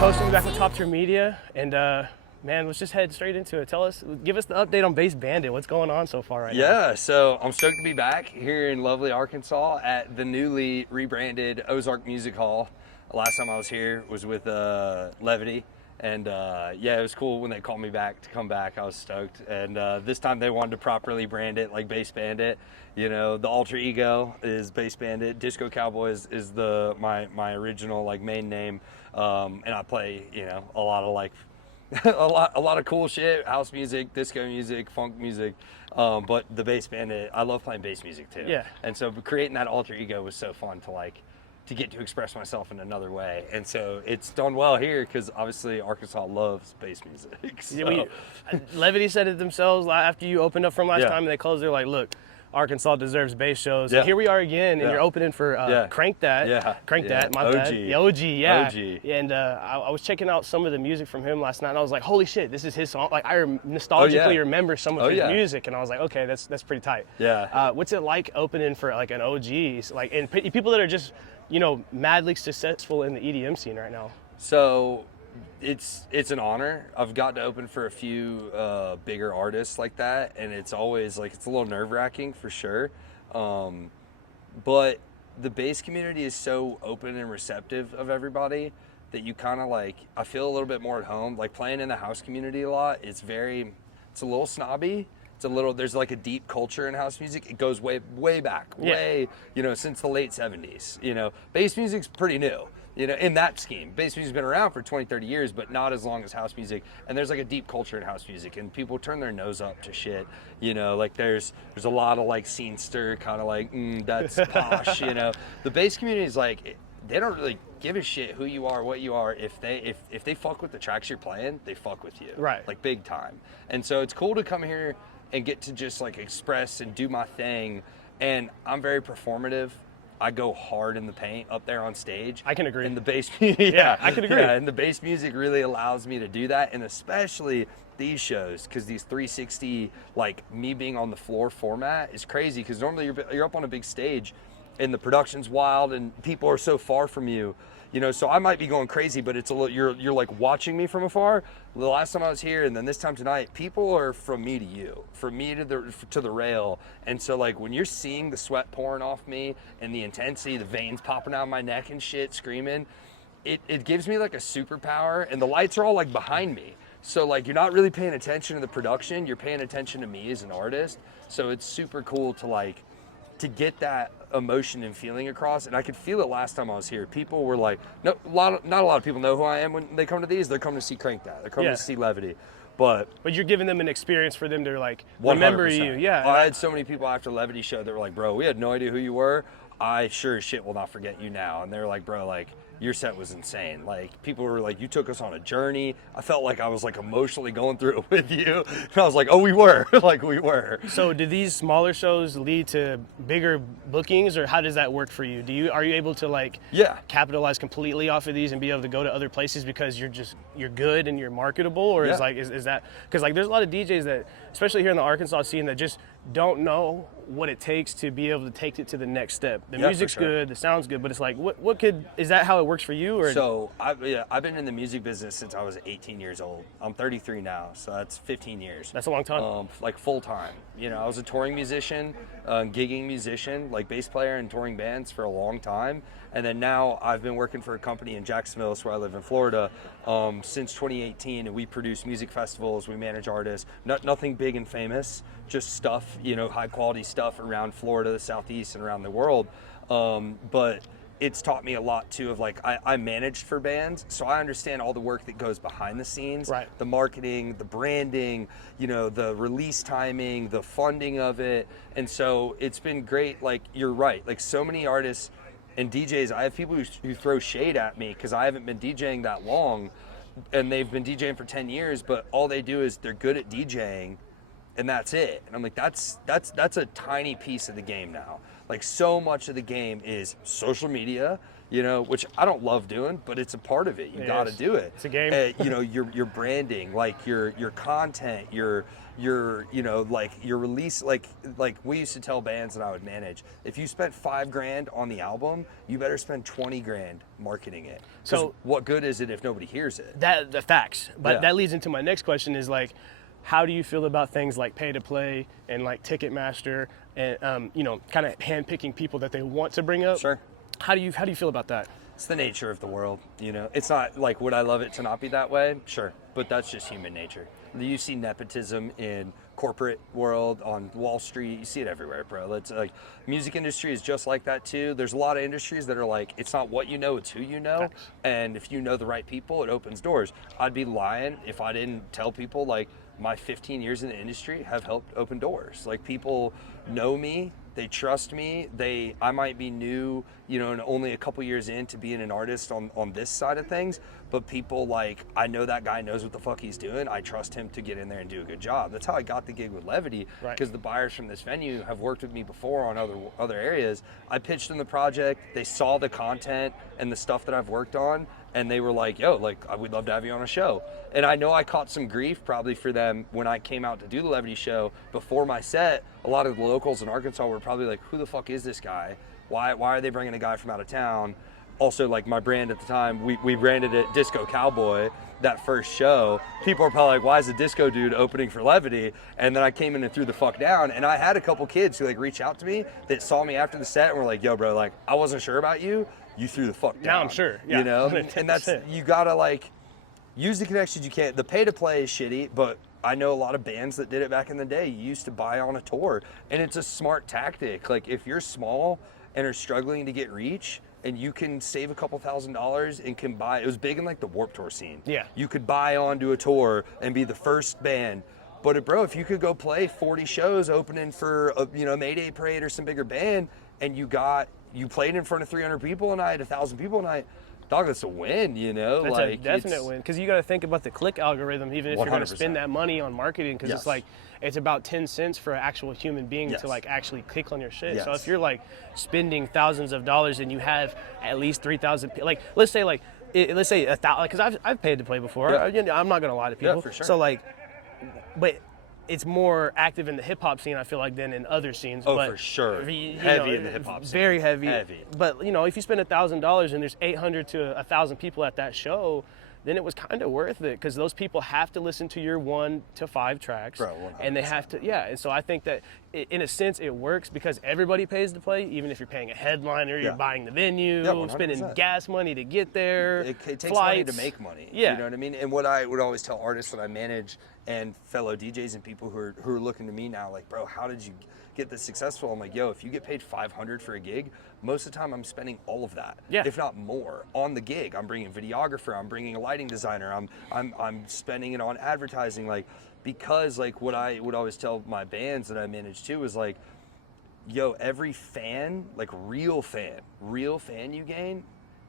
Hosting back with Top Tier Media, and man, let's just head straight into it. Give us the update on Bass Bandit. What's going on so far right now? Yeah, so I'm stoked to be back here in lovely Arkansas at the newly rebranded Ozark Music Hall. Last time I was here was with Levity, and yeah, it was cool when they called me back to come back. I was stoked, and this time they wanted to properly brand it like Bass Bandit. You know, the alter ego is Bass Bandit. Disco Cowboy is my original like main name, and I play, you know, a lot of like a lot of cool shit, house music, disco music, funk music, but the Bass Bandit, I love playing bass music too. Yeah. And so creating that alter ego was so fun to get to express myself in another way. And so it's done well here because obviously Arkansas loves bass music. So. Yeah, Levity said it themselves after you opened up from last time, and they closed. They're like, look, Arkansas deserves bass shows. And here we are again, and you're opening for crankdat. Yeah. Crankdat, my OG. bad. The OG, yeah. OG. And I was checking out some of the music from him last night, and I was like, holy shit, this is his song. Like, I nostalgically remember some of his music, and I was like, okay, that's pretty tight. Yeah. What's it like opening for like an OG? Like, and people that are just, you know, madly successful in the EDM scene right now. So it's an honor. I've got to open for a few bigger artists like that, and it's always like, it's a little nerve-wracking for sure, but the bass community is so open and receptive of everybody that you kind of like, I feel a little bit more at home. Like playing in the house community a lot, it's a little snobby. There's like a deep culture in house music. It goes way back, you know, since the late 70s. You know, bass music's pretty new, you know, in that scheme. Bass music's been around for 20, 30 years, but not as long as house music. And there's like a deep culture in house music, and people turn their nose up to shit. You know, like there's a lot of like scenester, kind of like, that's posh, you know. The bass community is like, they don't really give a shit who you are, what you are. If they fuck with the tracks you're playing, they fuck with you. Right. Like big time. And so it's cool to come here and get to just like express and do my thing. And I'm very performative. I go hard in the paint up there on stage. I can agree. And the bass, I can agree. Yeah, and the bass music really allows me to do that, and especially these shows, because these 360, like me being on the floor format is crazy. Because normally you're up on a big stage, and the production's wild, and people are so far from you. You know, so I might be going crazy, but it's a little, you're like watching me from afar. The last time I was here, and then this time tonight, people are from me to you, from me to the rail. And so like when you're seeing the sweat pouring off me and the intensity, the veins popping out of my neck and shit, screaming, it gives me like a superpower. And the lights are all like behind me. So like you're not really paying attention to the production, you're paying attention to me as an artist. So it's super cool to get that emotion and feeling across. And I could feel it last time I was here. People were like, not a lot of people know who I am when they come to these. They're coming to see crankdat. They're coming to see Levity. But you're giving them an experience for them to like remember 100%. You. Yeah. I had so many people after Levity show that were like, bro, we had no idea who you were. I sure as shit will not forget you now. And they were like, bro, like your set was insane. Like people were like, you took us on a journey. I felt like I was like emotionally going through it with you. And I was like, oh, we were. Like we were. So do these smaller shows lead to bigger bookings, or how does that work for you? Are you able to like capitalize completely off of these and be able to go to other places because you're good and you're marketable, or is that because like there's a lot of DJs that, especially here in the Arkansas scene, that just don't know what it takes to be able to take it to the next step. The music's good, the sound's good, but it's like, is that how it works for you? Or? So I've been in the music business since I was 18 years old. I'm 33 now, so that's 15 years. That's a long time. Like full time. You know, I was a touring musician, gigging musician, like bass player in touring bands for a long time. And then now I've been working for a company in Jacksonville, that's where I live in Florida, since 2018. And we produce music festivals, we manage artists, nothing big and famous, just stuff, you know, high quality stuff around Florida, the Southeast, and around the world. But it's taught me a lot too of like, I managed for bands, so I understand all the work that goes behind the scenes, the marketing, the branding, you know, the release timing, the funding of it. And so it's been great. Like, you're right. Like so many artists And DJs, I have people who throw shade at me because I haven't been DJing that long, and they've been DJing for 10 years, but all they do is they're good at DJing, and that's it. And I'm like, that's a tiny piece of the game now. Like, so much of the game is social media, you know, which I don't love doing, but it's a part of it. You got to do it. It's a game. You know, your branding, like your content, your you know, like your release, like we used to tell bands that I would manage, if you spent $5,000 on the album, you better spend $20,000 marketing it. So what good is it if nobody hears it? The facts. But that leads into my next question is like, how do you feel about things like pay to play and like Ticketmaster and you know, kind of handpicking people that they want to bring up? Sure. How do you feel about that? It's the nature of the world, you know. It's not like, would I love it to not be that way? Sure, but that's just human nature. You see nepotism in corporate world, on Wall Street. You see it everywhere, bro. It's like, music industry is just like that too. There's a lot of industries that are like, it's not what you know, it's who you know. Thanks. And if you know the right people, it opens doors. I'd be lying if I didn't tell people, like, my 15 years in the industry have helped open doors. Like, people know me, they trust me. I might be new, you know, and only a couple years into being an artist on this side of things, but people, like, I know that guy knows what the fuck he's doing. I trust him to get in there and do a good job. That's how I got the gig with Levity, because the buyers from this venue have worked with me before on other areas. I pitched them the project, they saw the content and the stuff that I've worked on, and they were like, yo, like, we'd love to have you on a show. And I know I caught some grief probably for them when I came out to do the Levity show before my set. A lot of the locals in Arkansas were probably like, who the fuck is this guy? Why are they bringing a guy from out of town? Also, like, my brand at the time, we branded it Disco Cowboy, that first show. People are probably like, why is a disco dude opening for Levity? And then I came in and threw the fuck down. And I had a couple kids who, like, reached out to me that saw me after the set and were like, yo, bro, like, I wasn't sure about you. You threw the fuck down. Now I'm sure. Yeah. You know? And that's, you gotta, like, use the connections you can. The pay to play is shitty, but I know a lot of bands that did it back in the day. You used to buy on a tour, and it's a smart tactic. Like, if you're small and are struggling to get reach, and you can save a couple $1,000s and can buy, it was big in like the Warped Tour scene. Yeah. You could buy onto a tour and be the first band. But bro, if you could go play 40 shows opening for a, you know, Mayday Parade or some bigger band, and you played in front of 300 people a night, 1,000 people a night, dog, that's a win, you know? That's like, a definite win, because you got to think about the click algorithm, even if 100%. You're going to spend that money on marketing, because it's like, it's about 10 cents for an actual human being to like actually click on your shit. So if you're like spending thousands of dollars and you have at least 3,000, like, let's say 1,000, because I've paid to play before. You know, I'm not going to lie to people. Yeah, for sure. So like, but it's more active in the hip hop scene, I feel like, than in other scenes. Oh, but for sure. You heavy know, in the hip hop scene. Very heavy. But you know, if you spend $1,000 and there's 800 to 1,000 people at that show, then it was kind of worth it, because those people have to listen to your 1 to 5 tracks. Bro, 100%. And they have to, and so I think that in a sense it works, because everybody pays to play, even if you're paying a headliner, you're buying the venue, spending gas money to get there. It takes flights. money to make money. You know what I mean? And what I would always tell artists that I manage and fellow DJs and people who are looking to me now, like, bro, how did you get this successful? I'm like, yo, if you get paid $500 for a gig, most of the time I'm spending all of that, if not more, on the gig. I'm bringing a videographer, I'm bringing a lighting designer, I'm spending it on advertising, like, because like what I would always tell my bands that I manage too is like, yo, every fan, like real fan you gain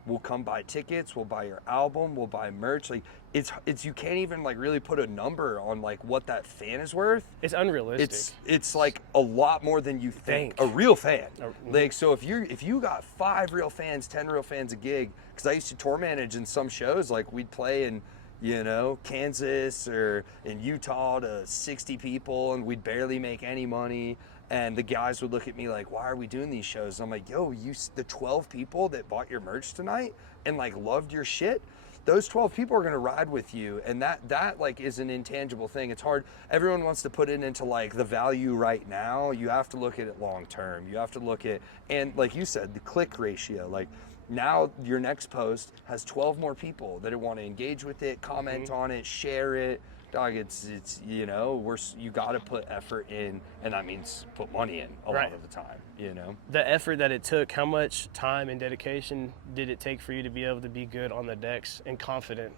will come buy tickets, will buy your album, will buy merch. Like, it's you can't even like really put a number on like what that fan is worth. It's unrealistic. It's like a lot more than you think. A real fan. Like, so if you got 5 real fans, 10 real fans a gig, because I used to tour manage in some shows, like we'd play in, you know, Kansas or in Utah to 60 people, and we'd barely make any money. And the guys would look at me like, why are we doing these shows? I'm like, yo, the 12 people that bought your merch tonight and like loved your shit, those 12 people are gonna ride with you. And that like is an intangible thing. It's hard. Everyone wants to put it into like the value right now. You have to look at it long term. You have to look at, and like you said, the click ratio. Like, now your next post has 12 more people that want to engage with it, comment on it, share it. Dog, it's you know, you got to put effort in, and that means put money in a lot of the time, you know. The effort that it took, how much time and dedication did it take for you to be able to be good on the decks and confident?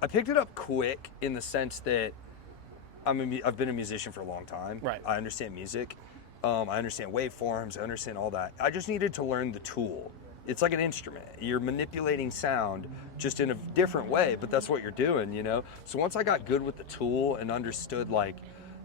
I picked it up quick in the sense that I've been a musician for a long time. Right. I understand music, I understand waveforms, I understand all that. I just needed to learn the tool. It's like an instrument. You're manipulating sound just in a different way, but that's what you're doing, you know? So once I got good with the tool and understood like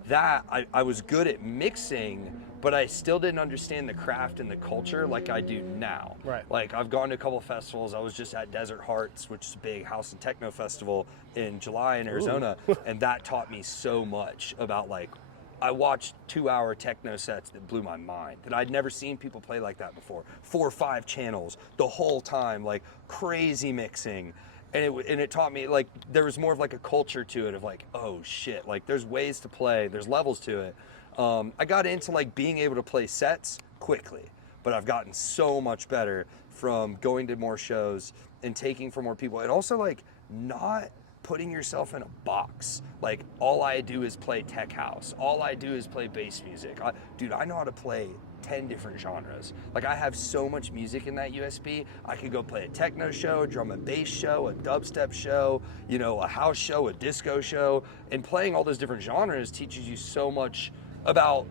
that, I was good at mixing, but I still didn't understand the craft and the culture like I do now. Right. Like I've gone to a couple of festivals. I was just at Desert Hearts, which is a big house and techno festival in July in Arizona, and that taught me so much about like, I watched 2-hour techno sets that blew my mind, that I'd never seen people play like that before. 4 or 5 channels the whole time, like crazy mixing. And it taught me like there was more of like a culture to it of like, oh shit, like there's ways to play, there's levels to it. I got into like being able to play sets quickly, but I've gotten so much better from going to more shows and taking from more people, and also like not putting yourself in a box. Like all I do is play tech house, all I do is play bass music. Dude, I know how to play 10 different genres. Like I have so much music in that USB. I could go play a techno show, a drum and bass show, a dubstep show, you know, a house show, a disco show, and playing all those different genres teaches you so much about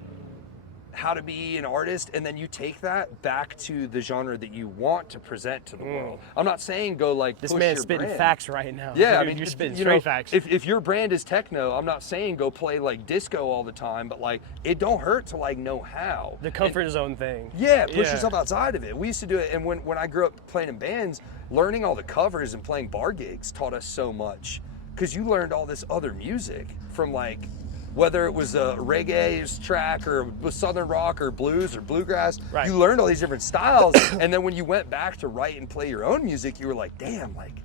how to be an artist, and then you take that back to the genre that you want to present to the world. I'm not saying go like this push man's your spitting brand. facts right now. Yeah, dude, I mean, you're spitting you straight know, facts. If your brand is techno, I'm not saying go play like disco all the time, but like it don't hurt to like know how. The comfort zone thing. Yeah, push yourself outside of it. We used to do it, and when I grew up playing in bands, learning all the covers and playing bar gigs taught us so much, because you learned all this other music from like, whether it was a reggae track or southern rock or blues or bluegrass, right. You learned all these different styles. And then when you went back to write and play your own music, you were like, damn, like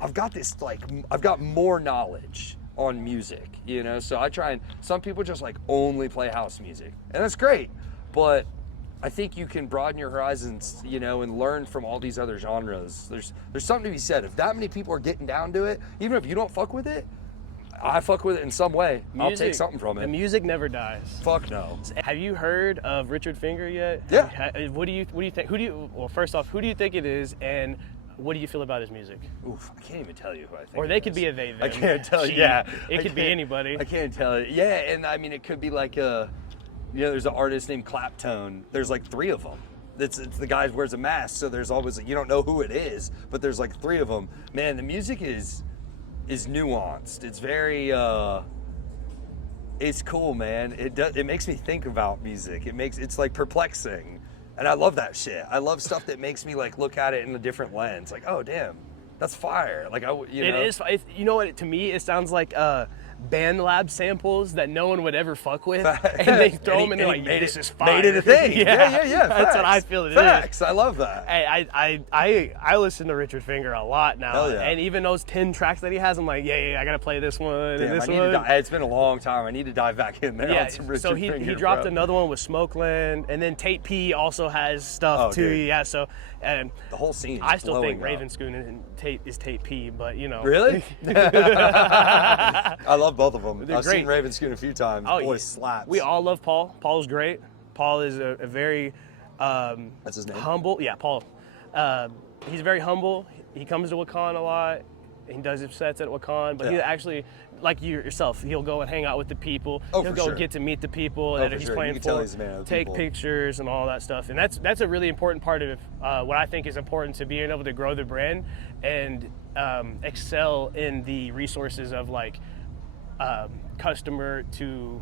I've got this, like I've got more knowledge on music, you know? So I try, and some people just like only play house music, and that's great. But I think you can broaden your horizons, you know, and learn from all these other genres. There's something to be said. If that many people are getting down to it, even if you don't fuck with it, I fuck with it in some way. I'll take something from it. The music never dies. Fuck no. Have you heard of Richard Finger yet? Yeah. What do you think? Well, first off, who do you think it is, and what do you feel about his music? Oof, I can't even tell you who I think. Or they could be a they, them. I can't tell you. Yeah. It could be anybody. I can't tell you. Yeah, and I mean, it could be like there's an artist named Claptone. There's like 3 of them. It's the guy who wears a mask, so there's always, you don't know who it is, but there's like 3 of them. Man, the music is nuanced. It's very it's cool, man. It makes me think about music. It's like perplexing, and I love that shit. I love stuff that makes me like look at it in a different lens. Like, oh damn, that's fire. Like It is. You know what? To me, it sounds like band lab samples that no one would ever fuck with, and they throw them and they're like, this is fire. Made it a thing. Yeah. That's what I feel it is. Facts. I love that. Hey, I listen to Richard Finger a lot now. Hell yeah. And even those 10 tracks that he has, I'm like, yeah, I gotta play this one. Damn, and this one. It's been a long time. I need to dive back in there. Yeah, on some Richard so Finger, he dropped bro. another one with Smokeland, and then Tate P also has stuff too. Dude. Yeah, so and the whole scene. I still think blowing up. Ravenspoon and Tate is Tate P, but you know. Really? I love both of them. They're I've great. seen Ravenspoon a few times. Oh, Boy, yeah. slaps. We all love Paul. Paul's great. Paul is a very That's his name. humble. Yeah, Paul. He's very humble. He comes to Wakan a lot. He does his sets at Wakan, but he actually, like you yourself, he'll go and hang out with the people. Oh, he'll for go sure. get to meet the people Oh, that for he's sure. playing You can tell for. he's a man of the Take people. pictures and all that stuff, and that's a really important part of what I think is important to being able to grow the brand and excel in the resources of like customer to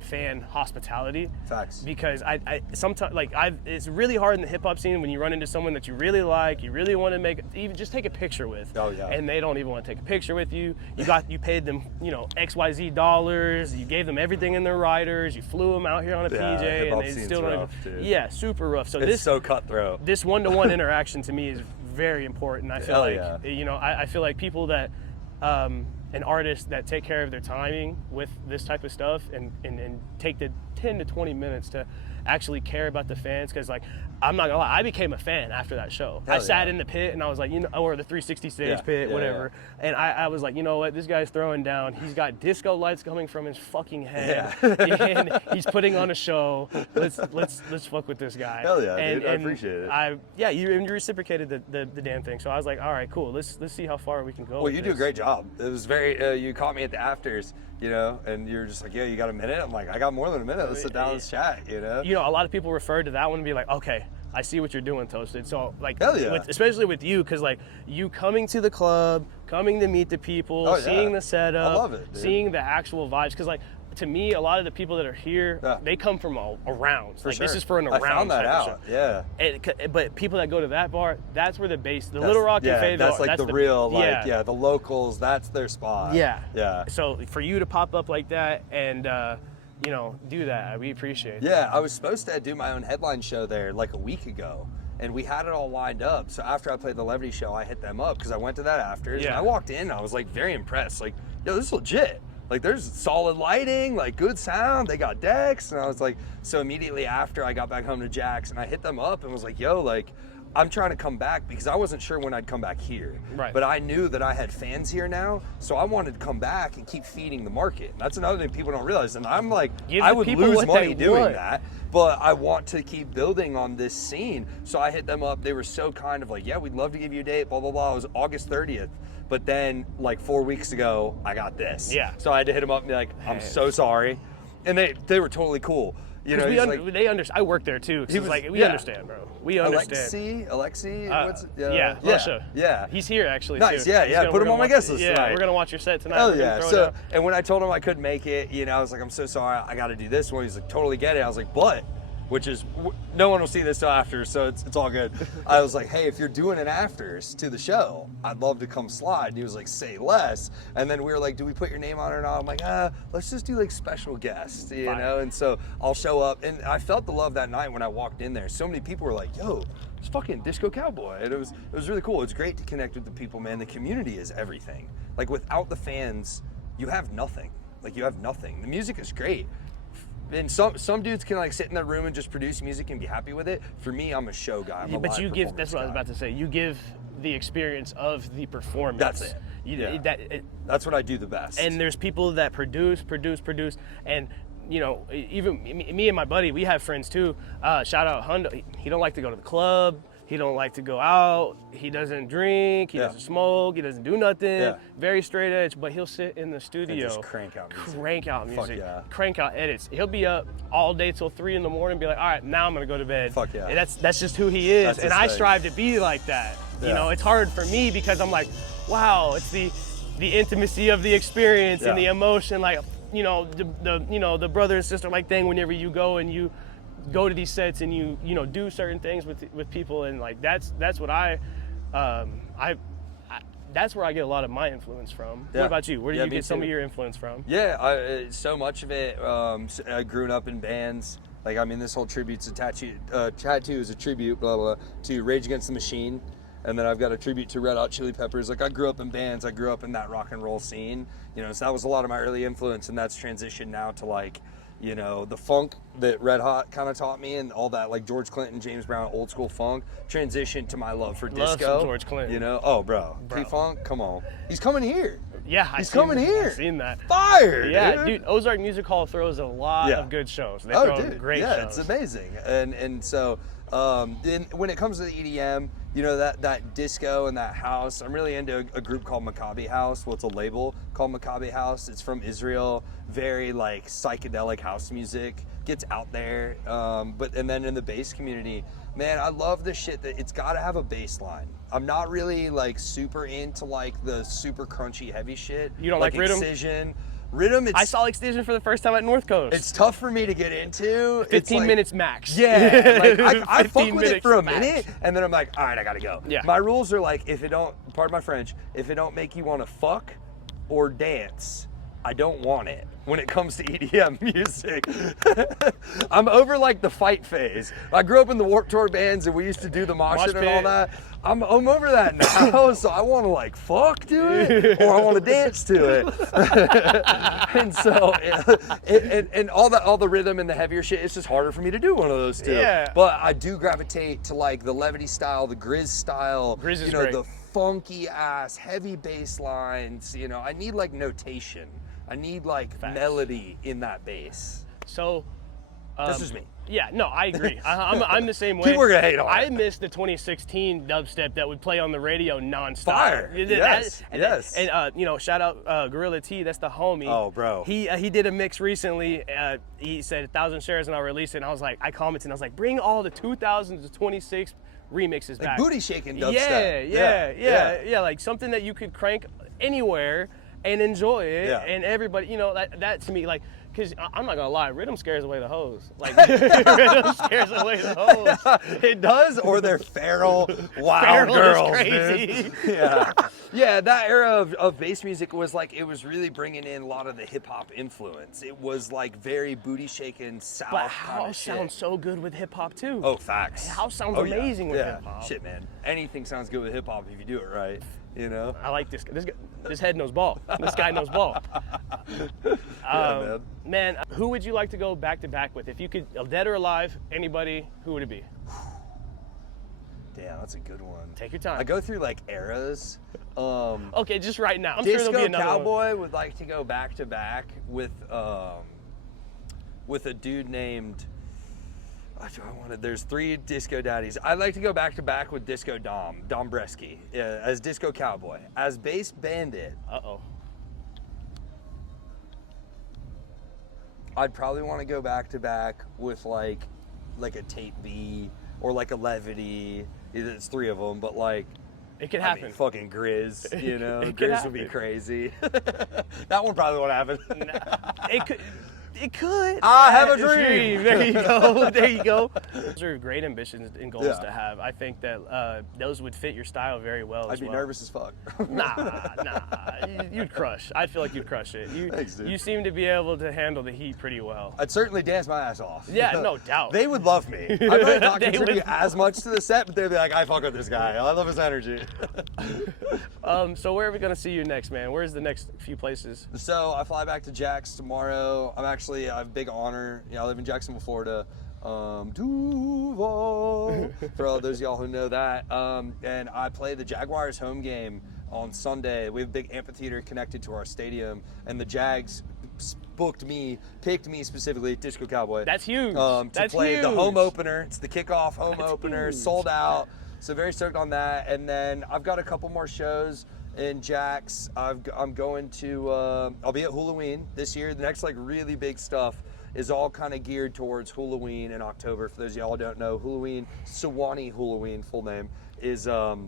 fan hospitality. Facts. Because I sometimes it's really hard in the hip hop scene when you run into someone that you really like, you really want to even just take a picture with. Oh, yeah. And they don't even want to take a picture with you. You paid them, XYZ dollars. You gave them everything in their riders. You flew them out here on a PJ, and hip-hop they scene's still don't rough, even. dude. Yeah, super rough. So It's so cutthroat. this one-to-one interaction to me is very important. I feel Hell like yeah. I feel like people that and artists that take care of their timing with this type of stuff and take the 10 to 20 minutes to actually care about the fans, because like I'm not gonna lie, I became a fan after that show. I sat in the pit and I was like, or the 360 stage pit, whatever. And I was like, you know what, this guy's throwing down. He's got disco lights coming from his fucking head, and he's putting on a show. Let's fuck with this guy. Hell yeah, and, dude, I appreciate it. You reciprocated the damn thing. So I was like, all right, cool. Let's see how far we can go. Well, you do a great job. It was very. You caught me at the afters, and you're just like, yeah, you got a minute? I'm like, I got more than a minute. Let's sit down and chat. A lot of people referred to that one and be like, okay, I see what you're doing, Toasted. So like, hell yeah. Especially with you, because like you coming to the club, coming to meet the people, seeing the setup, I love it, dude. Seeing the actual vibes, because like, to me, a lot of the people that are here, they come from all around. Like, sure. This is for an around. I found that out. Yeah. But people that go to that bar, that's where the Little Rock and Fayetteville. That's like the real, the locals. That's their spot. Yeah. Yeah. So for you to pop up like that and do that, we appreciate it. Yeah, I was supposed to do my own headline show there like a week ago, and we had it all lined up. So after I played the Levity show, I hit them up because I went to that afters. And I walked in, and I was like very impressed. Like, yo, this is legit. Like, there's solid lighting, like good sound. They got decks, and I was like, so immediately after I got back home to Jack's, and I hit them up and was like, yo, like, I'm trying to come back because I wasn't sure when I'd come back here. Right. But I knew that I had fans here now, so I wanted to come back and keep feeding the market. And that's another thing people don't realize. And I'm like, I would lose money doing that, but I want to keep building on this scene. So I hit them up. They were so kind of like, yeah, we'd love to give you a date, blah, blah, blah. It was August 30th. But then, like 4 weeks ago, I got this. Yeah. So I had to hit them up and be like, I'm so sorry. And they were totally cool. They understand. I work there too. He was like, we understand, bro. We understand. Alexi, Russia. Yeah. He's here actually. Nice. Too. Yeah. Put him on my guest list tonight. We're gonna watch your set tonight. Oh yeah. So, and when I told him I couldn't make it, I was like, I'm so sorry. I got to do this one. He's like, totally get it. I was like, but. Which is, no one will see this till after, so it's all good. I was like, hey, if you're doing an afters to the show, I'd love to come slide. And he was like, say less. And then we were like, do we put your name on it or not? I'm like, let's just do like special guests, And so I'll show up. And I felt the love that night when I walked in there. So many people were like, yo, it's fucking Disco Cowboy. And it was really cool. It's great to connect with the people, man. The community is everything. Like, without the fans, you have nothing. Like, you have nothing. The music is great. And some dudes can like sit in their room and just produce music and be happy with it. For me, I'm a show guy. But you give, that's what I was about to say. You give the experience of the performance. That's it. That's what I do the best. And there's people that produce, and even me and my buddy, we have friends too. Shout out Hundo. He don't like to go to the club. He don't like to go out. He doesn't drink. He doesn't smoke. He doesn't do nothing. Yeah. Very straight edge. But he'll sit in the studio, and just crank out music. Crank out edits. He'll be up all day till 3 a.m. and be like, all right, now I'm gonna go to bed. Fuck yeah. And that's just who he is. And I strive to be like that. Yeah. It's hard for me because I'm like, wow, it's the intimacy of the experience and the emotion, like the brother and sister like thing. Whenever you go and you go to these sets and you do certain things with people, and like that's what that's where I get a lot of my influence from. What about you? Where do you get some of your influence from? Yeah, so much of it. I grew up in bands. Like, I mean, this whole tribute's a tattoo. Tattoo is a tribute, blah, blah, to Rage Against the Machine. And then I've got a tribute to Red Hot Chili Peppers. Like, I grew up in bands. I grew up in that rock and roll scene. So that was a lot of my early influence, and that's transitioned now to like, the funk that Red Hot kind of taught me, and all that, like George Clinton, James Brown, old school funk, transitioned to my love for disco. Love some George Clinton. Oh, bro. P-Funk, come on. He's coming here. Yeah, he's coming here. I've seen that. Fire, yeah, dude. Ozark Music Hall throws a lot of good shows. They throw great shows. Yeah, it's amazing. And so when it comes to the EDM, that disco and that house, I'm really into a group called Maccabi House. Well, it's a label called Maccabi House. It's from Israel. Very like psychedelic house music. Gets out there. And then in the bass community, man, I love the shit that it's got to have a bass line. I'm not really like super into like the super crunchy heavy shit. You don't like rhythm? Excision. Rhythm, I saw Excision for the first time at North Coast. It's tough for me to get into. 15 minutes max. Yeah, like I fuck with it for a minute, and then I'm like, all right, I gotta go. Yeah. My rules are like, if it don't, pardon my French, if it don't make you want to fuck or dance, I don't want it. when it comes to EDM music. I'm over like the fight phase. I grew up in the Warped Tour bands and we used to do the mosh pit and all that. I'm over that now, so I want to like fuck to it, or I want to dance to it. And so, and all the rhythm and the heavier shit, it's just harder for me to do one of those two. Yeah. But I do gravitate to like the levity style, the Grizz style. Grizz is great. The funky ass, heavy bass lines. I need like notation. I need like melody in that bass. So, this is me. Yeah, no, I agree. I'm the same way. People are gonna hate on it. I missed the 2016 dubstep that would play on the radio nonstop. Fire. Yes. And shout out Gorilla T. That's the homie. Oh, bro. He did a mix recently. He said 1,000 shares and I'll release it. And I was like, I commented and I was like, bring all the 2000 to 26 remixes back. Booty shaking dubstep. Yeah. Like something that you could crank anywhere and enjoy it. Yeah. And everybody, that to me, like. Because I'm not gonna lie, rhythm scares away the hoes. Like rhythm scares away the hoes. It does, or they're feral, wild girls, crazy. Dude. Yeah. That era of bass music was like it was really bringing in a lot of the hip hop influence. It was like very booty shaking south. But house sounds so good with hip hop too. Oh, facts. House sounds amazing with hip hop. Shit, man. Anything sounds good with hip hop if you do it right. I like this. This head knows ball. This guy knows ball. Man, who would you like to go back to back with? If you could, dead or alive, anybody, who would it be? Damn, that's a good one. Take your time. I go through like eras. Okay, just right now. I'm Disco sure there'll be another Cowboy one. would like to go back to back with a dude named. There's 3 Disco Daddies. I'd like to go back to back with Disco Dom Bresky, as Disco Cowboy. As bass Bandit, I'd probably want to go back to back with like a Tape B or like a Levity. It's 3 of them, but like it could happen. Fucking Grizz, Grizz would be crazy. That one probably won't happen. It could. It could. I have a dream. There you go. There you go. Those are great ambitions and goals to have. I think that those would fit your style very well. I'd be nervous as fuck. Nah. You'd crush. I feel like you'd crush it. Thanks, dude. You seem to be able to handle the heat pretty well. I'd certainly dance my ass off. Yeah, no doubt. They would love me. I might not contribute as much to the set, but they'd be like, I fuck with this guy. I love his energy. So where are we gonna see you next, man? Where's the next few places? So I fly back to Jax tomorrow. I have a big honor. I live in Jacksonville, Florida. Duval, for all those of y'all who know that. And I play the Jaguars home game on Sunday. We have a big amphitheater connected to our stadium, and the Jags picked me specifically, Disco Cowboy. That's huge. To play the home opener. It's the kickoff home opener, sold out. So very stoked on that. And then I've got a couple more shows in Jax. I'm going to, I'll be at Halloween this year. The next like really big stuff is all kind of geared towards Halloween in October. For those of y'all who don't know, Halloween, Sewanee Halloween, full name, is a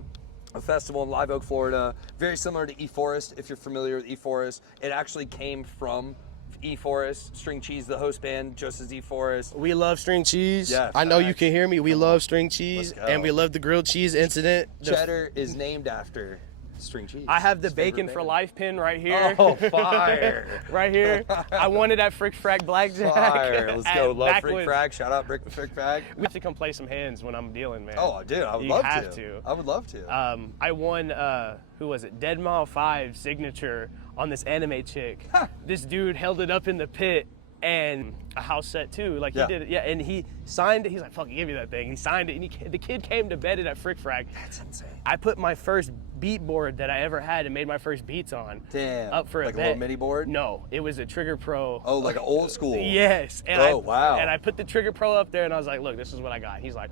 festival in Live Oak, Florida. Very similar to E-Forest, if you're familiar with E-Forest. It actually came from E-Forest, String Cheese, the host band, just as E-Forest. We love String Cheese. Yeah, I know you can hear me. We love String Cheese, and we love the grilled cheese incident. Cheddar is named after String Cheese. I have the Bacon for Life pin right here. Oh, fire. Right here. I won it at Frick Frag Blackjack. Fire. Let's go. Love Frick Frag. Shout out Frick Frag. We have to come play some hands when I'm dealing, man. Oh, dude, I would love to. I would love to. I won, who was it? Dead Mile 5 signature on this anime chick. This dude held it up in the pit, and a house set too. Like he did it. Yeah, and he signed it. He's like, fucking give me that thing. He signed it, and the kid came to bed it at Frick Frag. That's insane. I put my first beat board that I ever had and made my first beats on. Damn. Up for like a bet. Little MIDI board? No, it was a Trigger Pro. Oh, like an old school. Yes. And wow. And I put the Trigger Pro up there, and I was like, look, this is what I got. He's like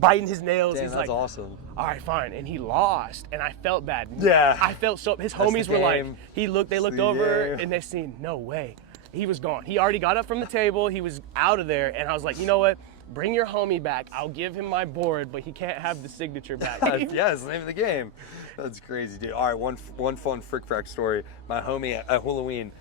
biting his nails. Damn, He's that's like, awesome. All right, fine. And he lost, and I felt bad. Yeah. I felt so. His homies were like, they looked over, and they seen, no way. He was gone. He already got up from the table. He was out of there, and I was like, you know what? Bring your homie back. I'll give him my board, but he can't have the signature back. Yeah, it's the name of the game. That's crazy, dude. All right, one fun Frick Frack story. My homie at Halloween,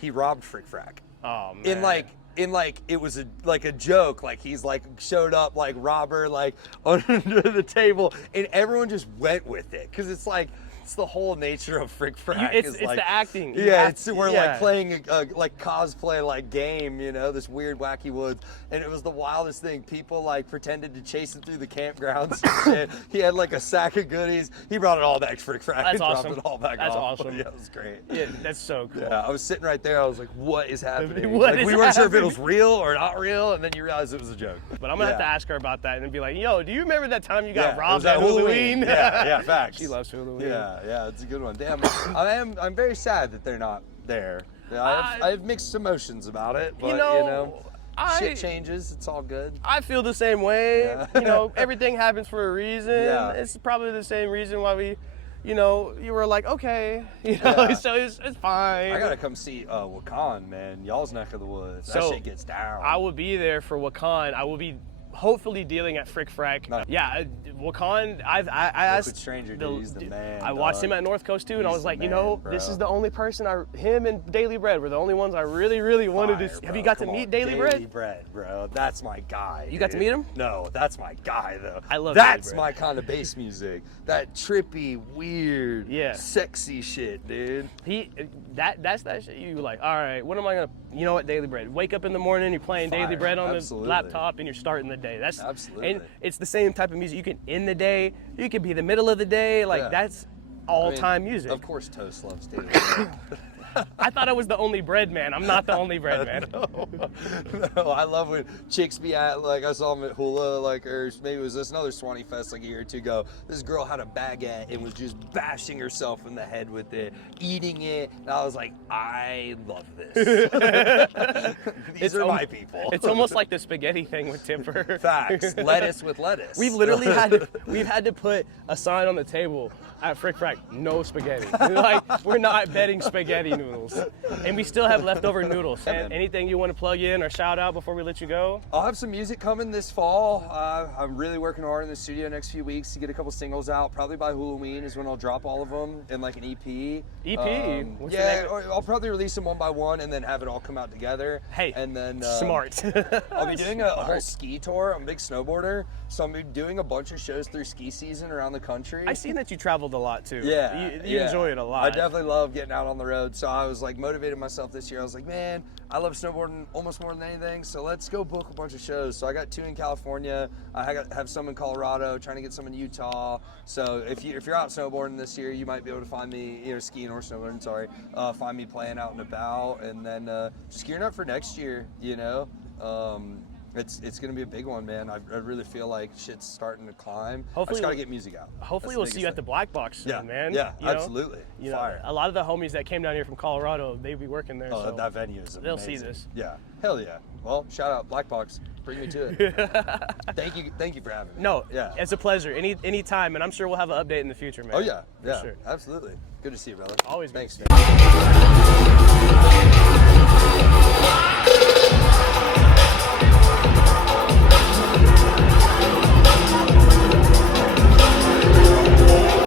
he robbed Frick Frack. Oh man. In it was a joke. Like he's like showed up like robber like under the table, and everyone just went with it because it's like that's the whole nature of Frick Frack. It's like, the acting. We're like playing a like cosplay like game, you know, this weird wacky woods, and it was the wildest thing. People like pretended to chase him through the campgrounds. And he had like a sack of goodies. He brought it all back to Frick Frack. That's awesome. Dropped it all back That's off. awesome. Yeah, it was great. Yeah, that's so cool. Yeah, I was sitting right there. I was like, what is happening? What like, is we weren't sure if it happening? was real or not real, and then you realize it was a joke. But I'm gonna have to ask her about that and be like, yo, do you remember that time you got it robbed was at Halloween? yeah, facts. She loves Halloween. Yeah, it's a good one. Damn, I'm very sad that they're not there. I have mixed emotions about it, but shit changes. It's all good. I feel the same way. Yeah. You know, everything happens for a reason. Yeah. It's probably the same reason why we, you know, you were like, okay, you know, so it's fine. I gotta come see Wakan, man. Y'all's neck of the woods. That shit gets down. I will be there for Wakan. I will be hopefully dealing at Frick Frack. Nice. Yeah, Wakan, I asked Stranger, dude, he's the man. I watched him at North Coast too, and I was like, man, you know, bro. this is the only person him and Daily Bread were the only ones I really, really wanted to see. Have you got to meet Daily Bread? Daily Bread, bro. That's my guy. You got to meet him? No, that's my guy though. I love That's Daily my kind of bass music. That trippy, weird, sexy shit, dude. That's that shit. You like, all right, what am I gonna? You know what, Daily Bread. Wake up in the morning, you're playing Daily Bread on the laptop, and you're starting the day. That's absolutely. And it's the same type of music. You can end the day. You can be the middle of the day. Like that's all-time music. Of course, Toast loves Daily Bread. I thought I was the only bread man. I'm not the only bread man. No, I love when chicks be at, like, I saw them at Hula, like, or maybe it was this another Swanee Fest like a year or two ago. This girl had a baguette and was just bashing herself in the head with it, eating it. And I was like, I love this. These are my people. It's almost like the spaghetti thing with temper. Facts. Lettuce with lettuce. We've literally had to put a sign on the table at Frick Frack, no spaghetti. We're not betting spaghetti noodles. And we still have leftover noodles. And anything you want to plug in or shout out before we let you go? I'll have some music coming this fall. I'm really working hard in the studio next few weeks to get a couple singles out. Probably by Halloween is when I'll drop all of them in like an EP. EP? I'll probably release them one by one and then have it all come out together. Hey, and then smart. I'll be doing a whole ski tour. I'm a big snowboarder, so I'm doing a bunch of shows through ski season around the country. I've seen that you traveled a lot too. Yeah, you enjoy it a lot. I definitely love getting out on the road. So I was like motivated myself this year. I was like, man, I love snowboarding almost more than anything. So let's go book a bunch of shows. So I got 2 in California. I have some in Colorado. Trying to get some in Utah. So if you're out snowboarding this year, you might be able to find me, skiing or snowboarding. Sorry, find me playing out and about, and then just gearing up for next year. It's gonna be a big one, man. I really feel like shit's starting to climb. I just gotta get music out. Hopefully we'll see you at the Black Box soon, man. Yeah, absolutely. Fire. A lot of the homies that came down here from Colorado, they be working there. So that venue is amazing. They'll see this. Yeah, hell yeah. Well, shout out Black Box. Bring me to it. Thank you for having me. No, it's a pleasure. Any time, and I'm sure we'll have an update in the future, man. Oh yeah, For sure. Absolutely. Good to see you, brother. Always. Thanks, man.